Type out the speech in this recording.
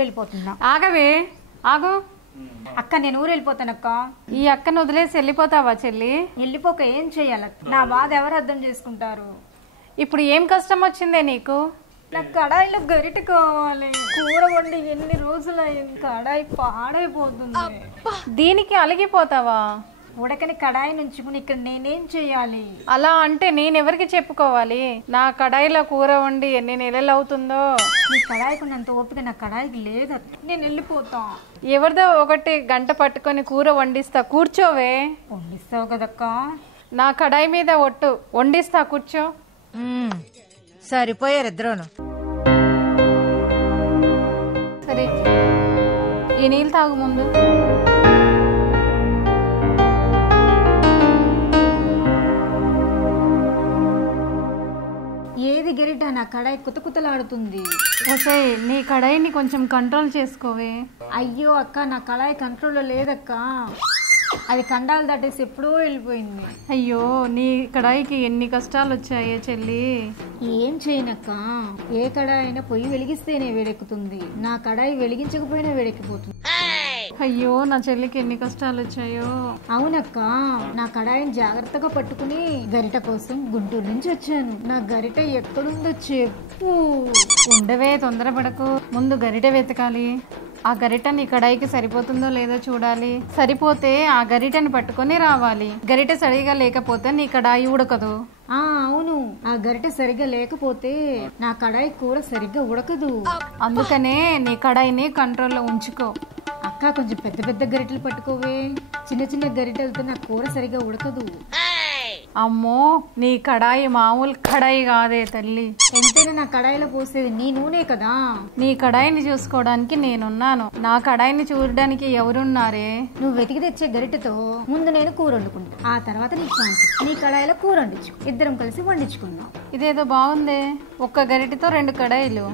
వెళ్ళిపోతున్నా. ఆగవే, ఆగు. అక్క నేను ఊరు వెళ్ళిపోతాను అక్క. ఈ అక్కను వదిలేసి వెళ్ళిపోతావా చెల్లి? వెళ్ళిపోక ఏం చెయ్యాలి? నా బాధ ఎవరు అర్థం చేసుకుంటారు? ఇప్పుడు ఏం కష్టం వచ్చిందే నీకు? నాకు కడాయిలో గరిటె కావాలి. కూర వండి ఎన్ని రోజులైంది, కడాయి పాడైపోతుంది. దీనికి అలిగిపోతావా? ఉడకని కడాయి నుంచుకుని ఇక్కడ నేనేం చెయ్యాలి? అలా అంటే నేనెవరికి చెప్పుకోవాలి? నా కడాయిలో కూర వండి ఎన్ని నెలలు అవుతుందో. నీ కడాయికి ఉన్నంత ఓపిక నా కడాయికి లేదు. నేను వెళ్ళిపోతా. ఎవరిదో ఒకటి గంట పట్టుకొని కూర వండిస్తా, కూర్చోవే. వండిస్తావు కదక్క? నా కడాయి మీద ఒట్టు, వండిస్తా, కూర్చో. సరిపోయారు ఇద్దరును. సరే, ఈ నీళ్ళు తాగు ముందు. ఏది గరిట? నా కడాయి కుతకుతలాడుతుంది. ఓసే, నీ కడాయిని కొంచెం కంట్రోల్ చేసుకోవే. అయ్యో అక్క, నా కడాయి కంట్రోల్లో లేదక్క. అది కండాలు దాటేసి ఎప్పుడో వెళ్ళిపోయింది. అయ్యో, నీ కడాయికి ఎన్ని కష్టాలు వచ్చాయే చెల్లి. ఏం చేయనక్క, ఏ కడాయి అయినా పొయ్యి వెలిగిస్తేనే వేడెక్కుతుంది. నా కడాయి వెలిగించకపోయినా వేడెక్కిపోతుంది. అయ్యో, నా చెల్లికి ఎన్ని కష్టాలు వచ్చాయో. అవునక్క, నా కడాయిని జాగ్రత్తగా పట్టుకుని గరిట కోసం గుంటూరు నుంచి వచ్చాను. నా గరిట ఎక్కడుందో చెప్పు. ఉండవే, తొందరపడకు. ముందు గరిట వెతకాలి. ఆ గరిట నీ కడాయికి సరిపోతుందో లేదో చూడాలి. సరిపోతే ఆ గరిటని పట్టుకొని రావాలి. గరిట సరిగా లేకపోతే నీ కడాయి ఉడకదు. అవును, ఆ గరిట సరిగ్గా లేకపోతే నా కడాయి కూర సరిగ్గా ఉడకదు. అందుకనే నీ కడాయిని కంట్రోల్లో ఉంచుకో. అక్క, కొంచెం పెద్ద పెద్ద గరిటెలు పట్టుకోవే. చిన్న చిన్న గరిటెలతో నా కూర సరిగ్గా ఉడకదు. అమ్మో, నీ కడాయి మామూలు కడాయి కాదే తల్లి. ఎంతైనా నా కడాయిలో పోసేది నీ నూనె కదా. నీ కడాయిని చూసుకోవడానికి నేనున్నాను. నా కడాయిని చూడడానికి ఎవరున్నారే? నువ్వు వెతికి తెచ్చే గరిటెతో ముందు నేను కూర వండుకుంటా, ఆ తర్వాత నీకు ఛాన్స్. నీ కడాయిలో కూర వండించు, ఇద్దరం కలిసి వండించుకుందాం. ఇదేదో బాగుందే, ఒక్క గరిటెతో 2 కడాయిలు.